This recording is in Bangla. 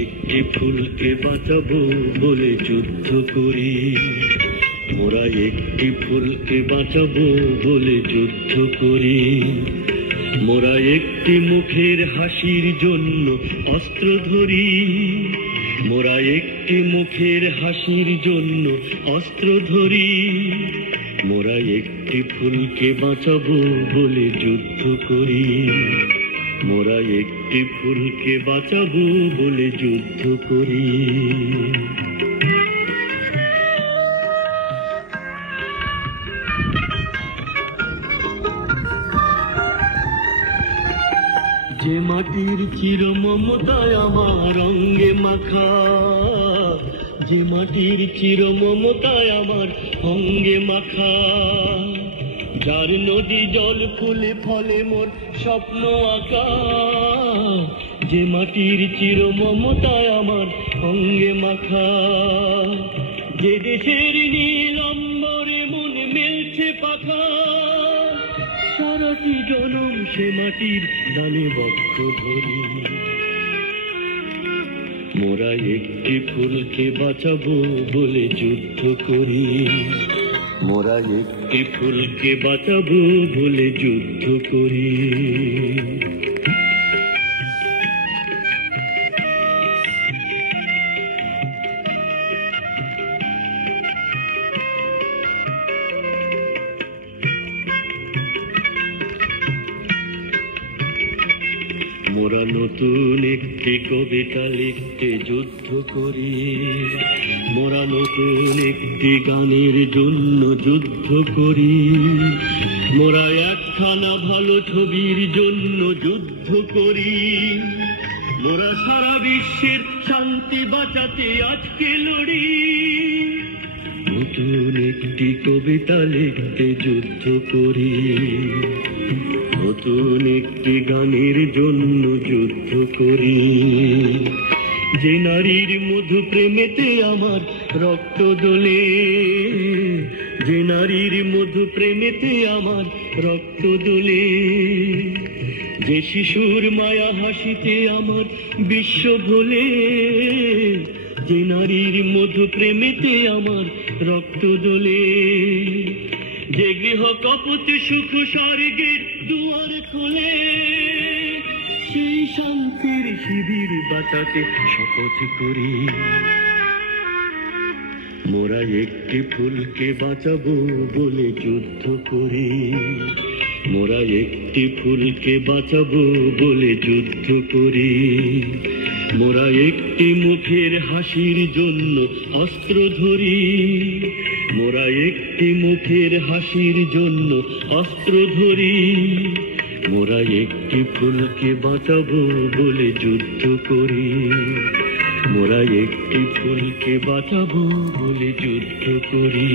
একটি ফুলকে বাঁচাবো বলে যুদ্ধ করি, মোরা একটি ফুলকে বাঁচাবো বলে যুদ্ধ করি। মোরা একটি মুখের হাসির জন্য অস্ত্র ধরি, মোরা একটি মুখের হাসির জন্য অস্ত্র ধরি। মোরা একটি ফুলকে বাঁচাবো বলে যুদ্ধ করি, মোরা একটি ফুলকে বাঁচাবো বলে যুদ্ধ করি। যে মাটির চির মমতায় আমার অঙ্গে মাখা, যে মাটির চির মমতায় আমার অঙ্গে মাখা, যার নদী জল ফুলে ফলে মোর স্বপ্ন আঁকা। যে মাটির চির মমতায় আমার অঙ্গে মাখা, যে দেশের নীল অম্বরে মন মেলছে পাখা, সারাটি জনম সে মাটির দানে বক্ষ ধরি। মোরা একটি ফুলকে বাঁচাবো বলে যুদ্ধ করি, মোরা একটি ফুলকে বাঁচাবো বলে যুদ্ধ করি। মোরা নতুন একটি কবিতা লিখতে যুদ্ধ করি, মোরা নতুন একটি গানের জন্য যুদ্ধ করি। মোরা একখানা ভালো ছবির জন্য যুদ্ধ করি, মোরা সারা বিশ্বের শান্তি বাঁচাতে আজকে লড়ি। নতুন একটি কবিতা লিখতে যুদ্ধ করি, নতুন একটি গানের জন্য যুদ্ধ করি। যে নারীর মধু প্রেমেতে আমার রক্ত দোলে, যে নারীর মধু প্রেমেতে আমার রক্ত দোলে, যে শিশুর মায়া হাসিতে আমার বিশ্ব ভোলে, যে নারীর মধু প্রেমেতে আমার রক্ত দোলে, যে গৃহ কপত সুখ স্বর্গের দুয়ার খোলে, সেই শান্তির শিবির বাঁচাতে শপথ করি। মোরা একটি ফুলকে বাঁচাবো বলে যুদ্ধ করি, মোরা একটি ফুলকে বাঁচাবো বলে যুদ্ধ করি। মোরা একটি মুখের হাসির জন্য অস্ত্র ধরি, মোরা একটি মুখের হাসির জন্য অস্ত্র ধরি। মোরা একটি ফুলকে বাঁচাবো বলে যুদ্ধ করি, মোরা একটি ফুলকে বাঁচাবো বলে যুদ্ধ করি।